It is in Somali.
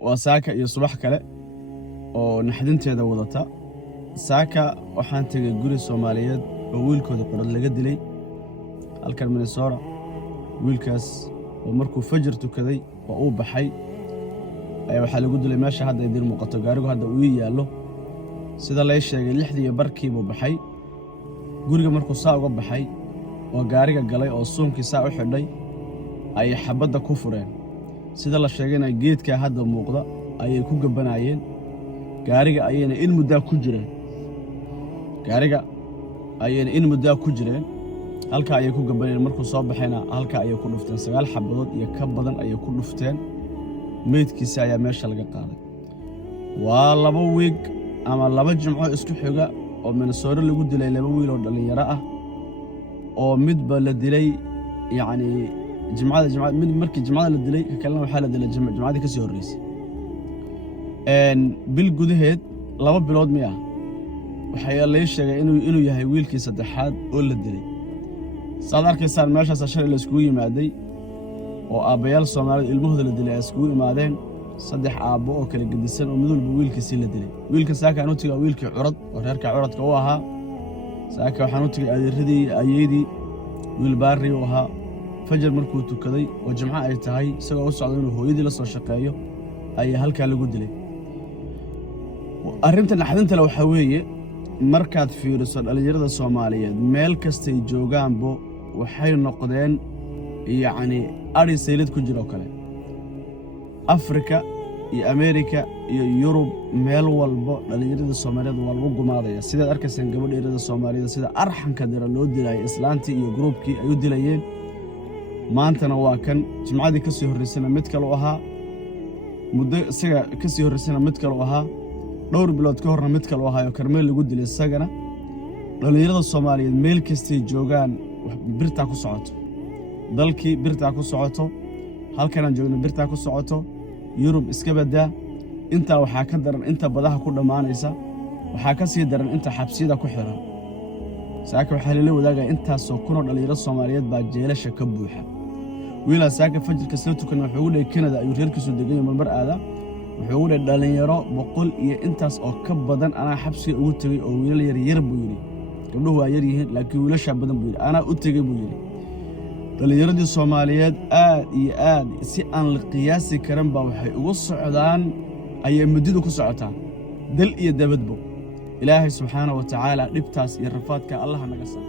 وساكا iyo subax kale oo naxdinteeda wadata saaka waxaan tagay guri Soomaaliyeed oo wiilkooda qorad laga dilay halkan Minnesota wiilkaas oo markuu fajr tukaday oo uu baxay ayaa waxa lagu dilay meesha hadda ay dir muuqato gaarigu hadda uu yaalo sida la sheegay 6 barkii buu baxay guriga markuu saa uga baxay oo gaariga galay oo suunkii saa u xidhay ay xabada ku fureen sida la sheegayna geedka hadda muuqda ayay ku gabanayeen gaariga ayayna in muddo ku jireen halka ayay ku gabanayeen markuu soo baxayna halka ayay ku dhufteen 9 xabadood iyo ka badan ayay ku dhufteen meedkiisa ayaa meesha laga qaaday waa 2 week ama 2 jimco isku xiga oo Minnesota lagu dilay 2 wiil oo dhalinyaro ah oo midba la dilay yani jimcada mid markii jimcada la dilay kalena waxa la dilay jimcada ka soo horeysay bil gudaheed 2 bilood miya waxa la sheegay inuu yahay wiilkii saddexaad oo la dilay sadarkiisan meeshaas shir la isku yimaaday oo aabayaal Soomaaliyeed ilmahooda la dilay isku yimaadeen 3 aabo oo kala gedisan oo mid walba wiilkiisa la dilay wiilka saaka aanu tiga wiilkii curad oo reerka curadka u ahaa saaka waxaan u tigay adeeradii ayeedii wiil baari u ahaa fajr markuu tukaday oo jimco ay tahay isagoo u socday inuu hooyadii la soo shaqeeyo ay halka lagu dilay arrinta naxdinta la waxa weeye markaad fiiriso dhalinyarada Soomaaliyeed meel kastay joogaanbo waxay noqdeen yani ari saylid ku jiro kale Afrika iyo Amerika iyo Yurub meel walba dhalinyarada Soomaaliyeed waa lagu gumaadaya sida arkaysan gabadheerada Soomaaliyeed sida arxanka dira loo dilay islaantii iyo groupkii ay u dilayeen maantana waa kan jimcadii ka soo horeysana mid kale u ahaa muddo isaga ka soo horeysana mid kale u ahaa dhowr bilood ka horna mid kale u ahaa oo Karmeel lagu dilay isagana dhalinyarada Soomaaliyeed meel kastay joogaan birta ku socoto dalkii birta ku socoto halkan aan joogno birta ku socoto Yurub iska badaa inta waxa ka daran inta badaha ku dhamaanaysa waxa ka sii daran inta xabsiyada ku xiran saaka waxa la wadaagaa intaas oo kuna dhalinyaro Soomaaliyeed baa jeelasha ka buuxa wiila saaka fajrka soo tukan wuxuu u leeyahay Canada ayuu reerkiisu degan marmar aada wuxuu u leeyahay dhalinyaro 100 iyo intaas oo ka badan ana xabsi ugu tagay oo wiilal yar buu yiri gabdhuhu waa yar yihiin laakiin wiilasha badan buu yiri ana u tagay buu yiri dhalinyarada Soomaaliyeed aad iyo aad si aan la qiyaasi karin baa waxay ugu socdaan ay muddada ku socotaan dal iyo dabadbo Ilaahay subhanahu wa ta'ala dhibtaas iyo rafaadka Allah naga saaro